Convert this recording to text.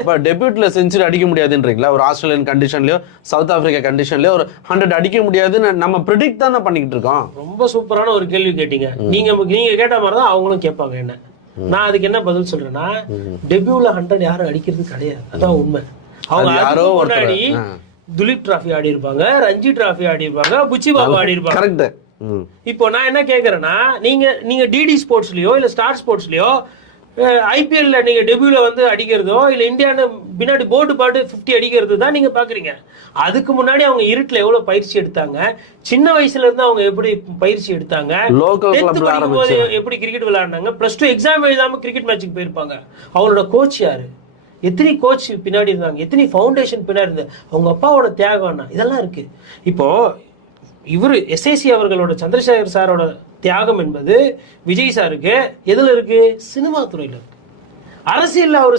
இப்போ டெபியூட்ல செஞ்சுரி அடிக்க முடியாதுன்றீங்களா? ஒரு ஆஸ்திரேலியன் கண்டிஷன்லயோ சவுத் ஆப்பிரிக்கா கண்டிஷன்லயோ ஒரு 100 அடிக்க முடியாதுன்னு நம்ம ப்ரிடிக்ட் தானே பண்ணிக்கிட்டு இருக்கோம். ரொம்ப சூப்பரான ஒரு கேள்வி கேட்டீங்க. நீங்க கேட்ட மாதிரி தான் அவங்களும் கேட்பாங்க என்ன. நான் அதுக்கு என்ன பதில் சொல்றேன்னா, டெபியூல 100 யாரும் அடிக்கிறது கிடையாது, அதான் உண்மை. அவங்க யாரோ முன்னாடி துலீப் டிராஃபி ஆடி இருப்பாங்க, ரஞ்சி டிராஃபி ஆடி இருப்பாங்க, புச்சி பாபு ஆடி இருப்பாங்க. கரெக்ட். இப்போ நான் என்ன கேக்குறேன்னா, நீங்க டிடி ஸ்போர்ட்ஸ்லயோ இல்ல ஸ்டார் ஸ்போர்ட்ஸ்லயோ ஐபிஎல்ல நீங்க டெபியூல வந்து அடிக்கிறதோ இல்ல இந்தியான்னு பின்னாடி போர்டு பாட்டு 50 அடிக்கிறது தான் நீங்க பாக்குறீங்க. அதுக்கு முன்னாடி அவங்க இருட்டுல எவ்வளவு பயிற்சி எடுத்தாங்க, சின்ன வயசுல இருந்து அவங்க எப்படி பயிற்சி எடுத்தாங்க, எப்படி கிரிக்கெட் விளையாடினாங்க, +2 எக்ஸாம் எழுதாம கிரிக்கெட் மேட்சுக்கு போயிருப்பாங்க. அவங்களோட கோச் யாரு, எத்தனை கோச் பின்னாடி இருந்தாங்க, எத்தனை ஃபவுண்டேஷன் பின்னாடி இருந்தாங்க, அவங்க அப்பாவோட தியாகம் இதெல்லாம் இருக்கு. இப்போ இவரு எஸ்ஐசி அவர்களோட சந்திரசேகர் சாரோட தியாகம் என்பது விஜய் சாருக்கு எதுல இருக்கு? சினிமா துறையில இருக்கு. அரசியல்ல அவர்